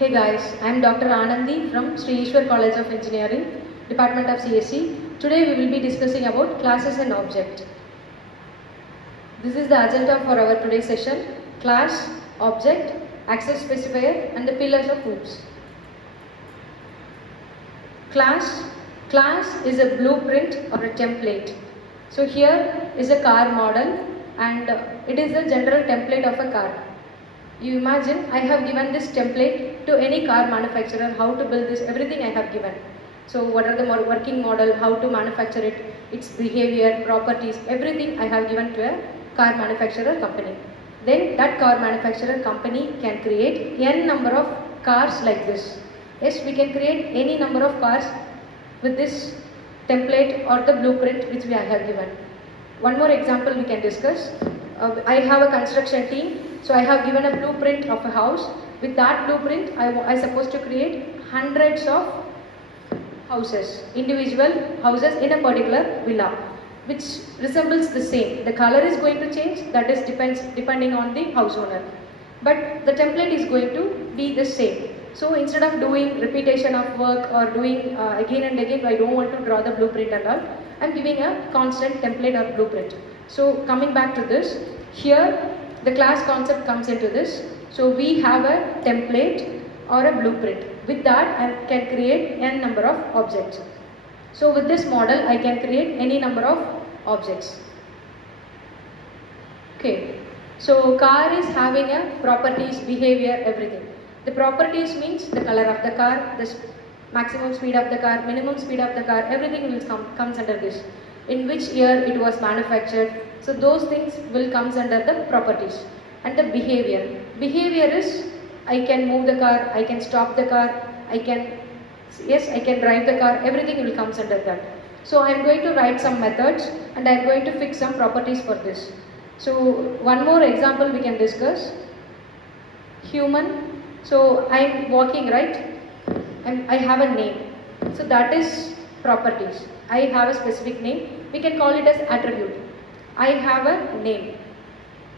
Hey guys, I am Dr. Ananthi from Sri Ishwar College of Engineering, Department of CSE. Today we will be discussing about classes and object. This is the agenda for our today's session: class, object, access specifier and the pillars of hoops. Class is a blueprint or a template. So here is a car model and it is the general template of a car. You imagine I have given this template to any car manufacturer, how to build this, everything I have given. So what are the working model, how to manufacture it, its behavior, properties, everything I have given to a car manufacturer company. Then that car manufacturer company can create n number of cars like this. Yes, we can create any number of cars with this template or the blueprint which we have given. One more example we can discuss. I have a construction team. So I have given a blueprint of a house. With that blueprint, I supposed to create hundreds of houses, individual houses in a particular villa, which resembles the same. The color is going to change, that is depending on the house owner. But the template is going to be the same. So instead of doing repetition of work or doing again and again, I don't want to draw the blueprint and all, I'm giving a constant template or blueprint. So coming back to this, here the class concept comes into this. So we have a template or a blueprint. With that I can create n number of objects. So with this model I can create any number of objects. Okay. So car is having a properties, behavior, everything. The properties means the color of the car, the maximum speed of the car, minimum speed of the car, everything will comes under this. In which year it was manufactured. So those things will comes under the properties. And the behavior. Behavior is I can move the car, I can stop the car, I can drive the car, everything will comes under that. So I am going to write some methods and I am going to fix some properties for this. So one more example we can discuss. Human. So I am walking, right? And I have a name. So that is properties. I have a specific name. We can call it as attribute. I have a name.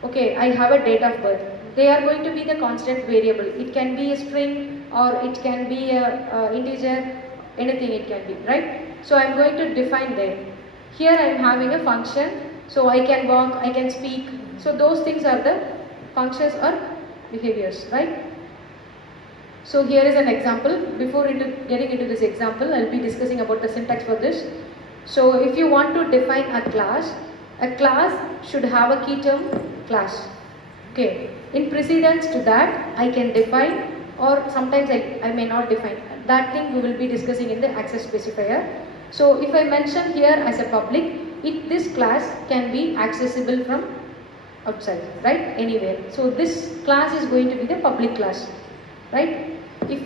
Okay, I have a date of birth. They are going to be the constant variable. It can be a string or it can be a integer, anything it can be, right? So I am going to define them. Here I am having a function. So I can walk, I can speak. So those things are the functions or behaviors, right? So here is an example. Before getting into this example, I will be discussing about the syntax for this. So if you want to define a class should have a key term class. Okay. In precedence to that, I can define or sometimes I may not define. That thing we will be discussing in the access specifier. So if I mention here as a public, this class can be accessible from outside, right? Anywhere. So this class is going to be the public class, right? If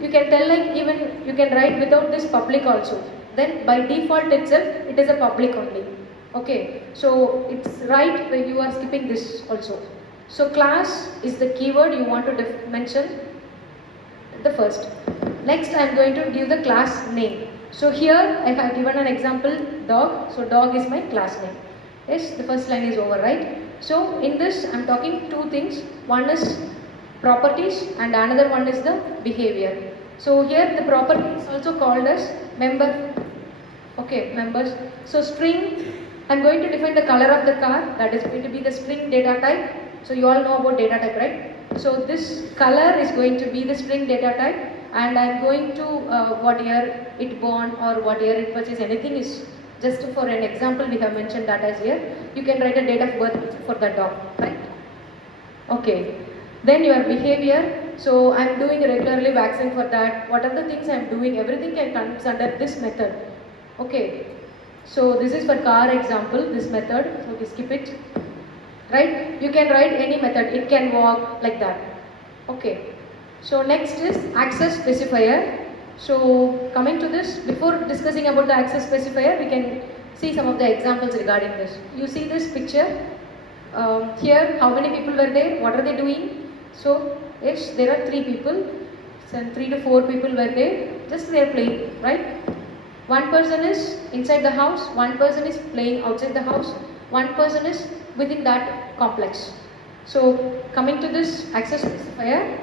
you can tell, like, even you can write without this public also, then by default itself it is a public only. Okay, so it's right when you are skipping this also. So class is the keyword you want to mention the first. Next I am going to give the class name. So here I have given an example, dog. So dog is my class name. Yes, the first line is over, right? So in this I am talking two things. One is properties and another one is the behavior. So here the property is also called as member. Okay, members. So string, I am going to define the color of the car, that is going to be the string data type. So you all know about data type, right? So this color is going to be the string data type and I am going to what year it born or what year it purchased, anything is just for an example we have mentioned that as here. You can write a date of birth for the dog, right? Okay. Then your behavior. So I am doing regularly waxing for that. What are the things I am doing? Everything can comes under this method. Okay. So this is for car example, this method. So we skip it. Right? You can write any method. It can walk like that. Okay. So next is access specifier. So coming to this, before discussing about the access specifier, we can see some of the examples regarding this. You see this picture. Here, how many people were there? What are they doing? So, yes, there are 3 people. So 3 to 4 people were there. Just they are playing, right? One person is inside the house. One person is playing outside the house. One person is within that complex. So coming to this access specifier,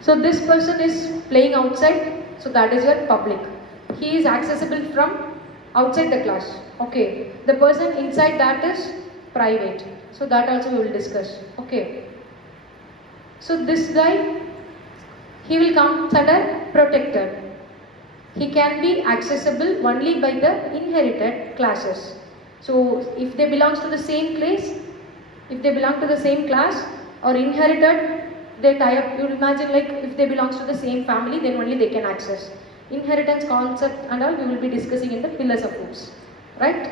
So this person is playing outside, so that is your public. He is accessible from outside the class. Okay. The person inside that is private. So that also we will discuss. Okay. So this guy, he will come under protected. He can be accessible only by the inherited classes. So if they belongs to the same class, if they belong to the same class or inherited, they tie up. You imagine, like, if they belongs to the same family, then only they can access. Inheritance concept and all we will be discussing in the pillars of hoops, right?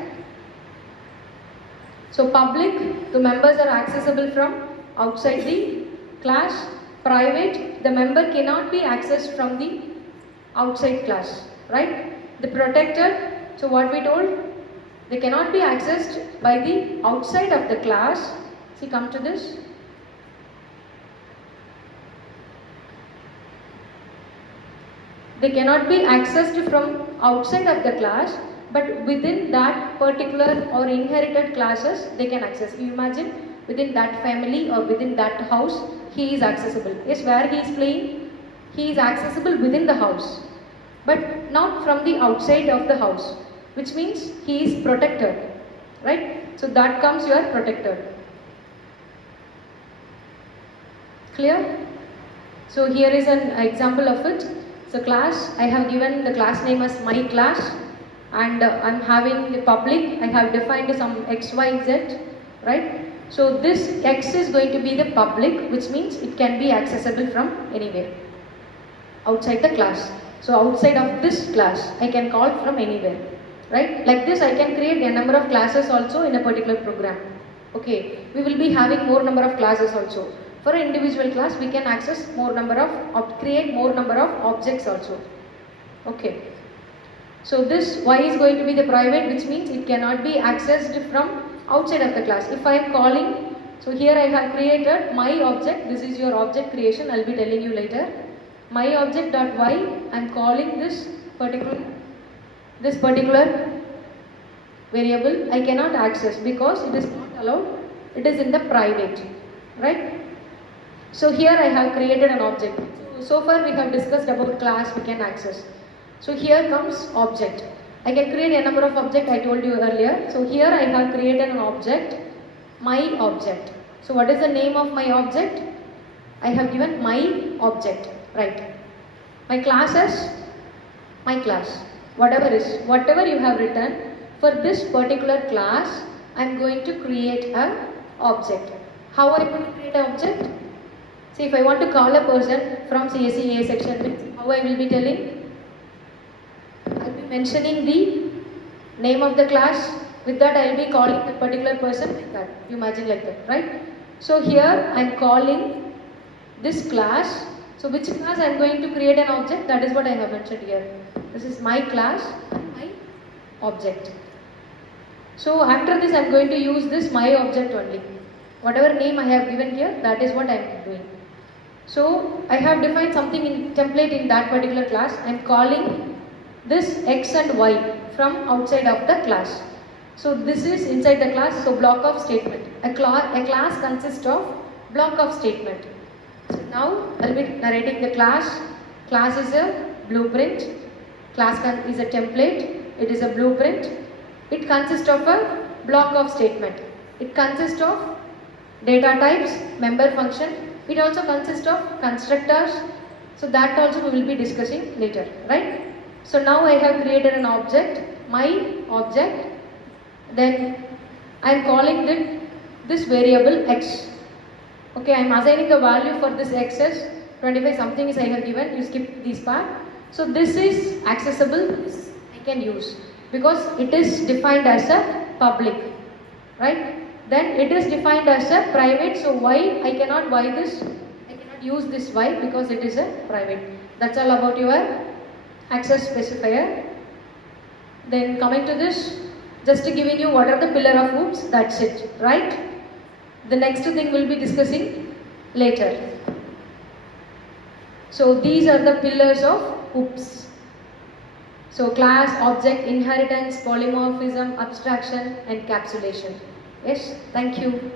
So public, the members are accessible from outside the class. Private, the member cannot be accessed from the outside class, right? The protected, so what we told, they cannot be accessed by the outside of the class. See, come to this. They cannot be accessed from outside of the class, but within that particular or inherited classes, they can access. You imagine, within that family or within that house, he is accessible. Yes, where he is playing, he is accessible within the house, but not from the outside of the house, which means he is protected, right? So that comes your protected. Clear? So here is an example of it. So class, I have given the class name as my class, and I'm having the public, I have defined some x, y, z, right? So this x is going to be the public, which means it can be accessible from anywhere outside the class. So outside of this class, I can call from anywhere, right? Like this, I can create a number of classes also in a particular program. Okay, we will be having more number of classes also. For an individual class, we can access more number of, create more number of objects also. Okay. So this y is going to be the private, which means it cannot be accessed from outside of the class. If I am calling, so here I have created my object. This is your object creation. I'll be telling you later. My object dot y. I'm calling this particular variable. I cannot access because it is not allowed. It is in the private, right? So here I have created an object. So far we have discussed about class we can access. So here comes object. I can create a number of objects I told you earlier. So here I have created an object, my object. So what is the name of my object? I have given my object, right? My class is my class. Whatever you have written, for this particular class, I am going to create an object. How I am going to create an object? See, if I want to call a person from CSE A section, how I will be telling? I will be mentioning the name of the class. With that, I will be calling the particular person like that. You imagine like that, right? So here I am calling this class. So which class I am going to create an object? That is what I have mentioned here. This is my class and my object. So after this, I am going to use this my object only. Whatever name I have given here, that is what I am doing. So I have defined something in template in that particular class. I am calling this x and y from outside of the class. So this is inside the class. So block of statement. A class consists of block of statement. So now I will be narrating the class. Class is a blueprint. Class is a template. It is a blueprint. It consists of a block of statement. It consists of data types, member function. It also consists of constructors. So that also we will be discussing later, right? So now I have created an object, my object. Then I am calling this variable x. Okay, I am assigning the value for this x as 25 something is I have given. You skip this part. So this is accessible. This I can use because it is defined as a public, right? Then it is defined as a private. So y, I cannot use this y because it is a private. That's all about your access specifier. Then coming to this, just giving you what are the pillar of hoops, that's it, right? The next thing we'll be discussing later. So these are the pillars of hoops. So class, object, inheritance, polymorphism, abstraction and encapsulation. Yes, thank you.